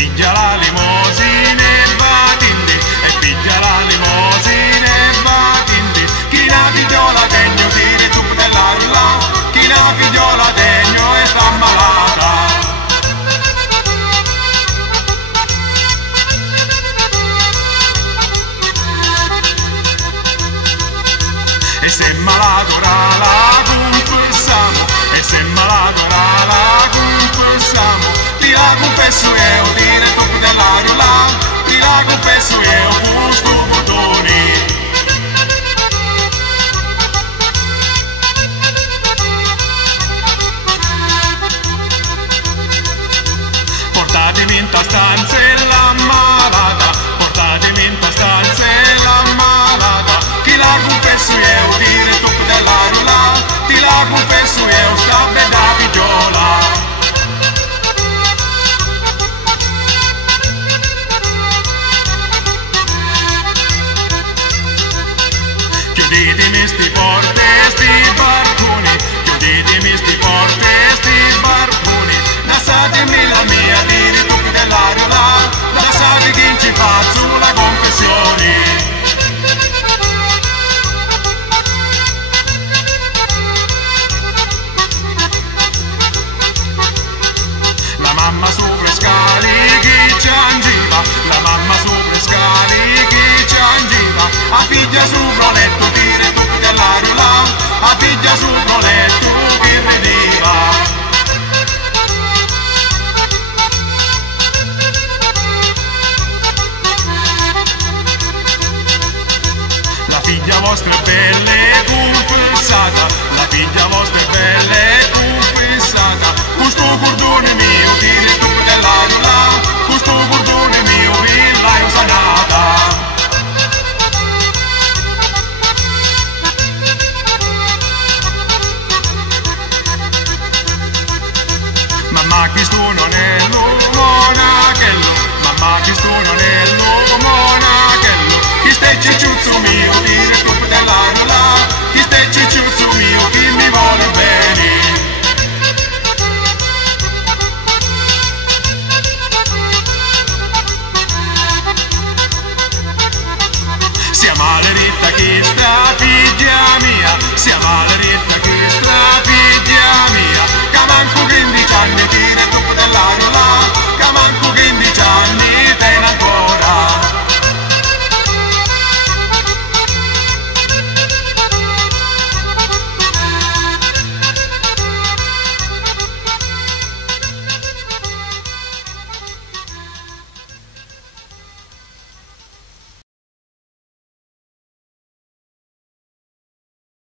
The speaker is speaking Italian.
piglia la limosina e batindi, e piglia la limosina e batindi. Chi la figliola tegno tira tu della rulla, chi la figliola tegno e sta malata. E se malato la confessiamo, e se malato la confessiamo, ti la confesso io, tira tu della rulla, ti la confesso io, gusto bottoni. Portatemi in ta stanza e la malata, portatemi in ta stanza e la malata, chi la confesso io, tira tu della rulla, ti la confesso io, sta bella figliola. Chiudetemi sti porte e sti barconi, chiudetemi sti porte e sti barconi, lasciatemi la mia, tiri tu della rulla, lasciate chi ci fa sulla confessione. La mamma sopra scali chi ci angiva, la mamma sopra scali chi ci angiva, a figlia sopra letto tira tu della rulla, a figlia sopra letto che vedeva. La figlia vostra è bella e confessata, la figlia vostra è bella e confessata, questo cordone mio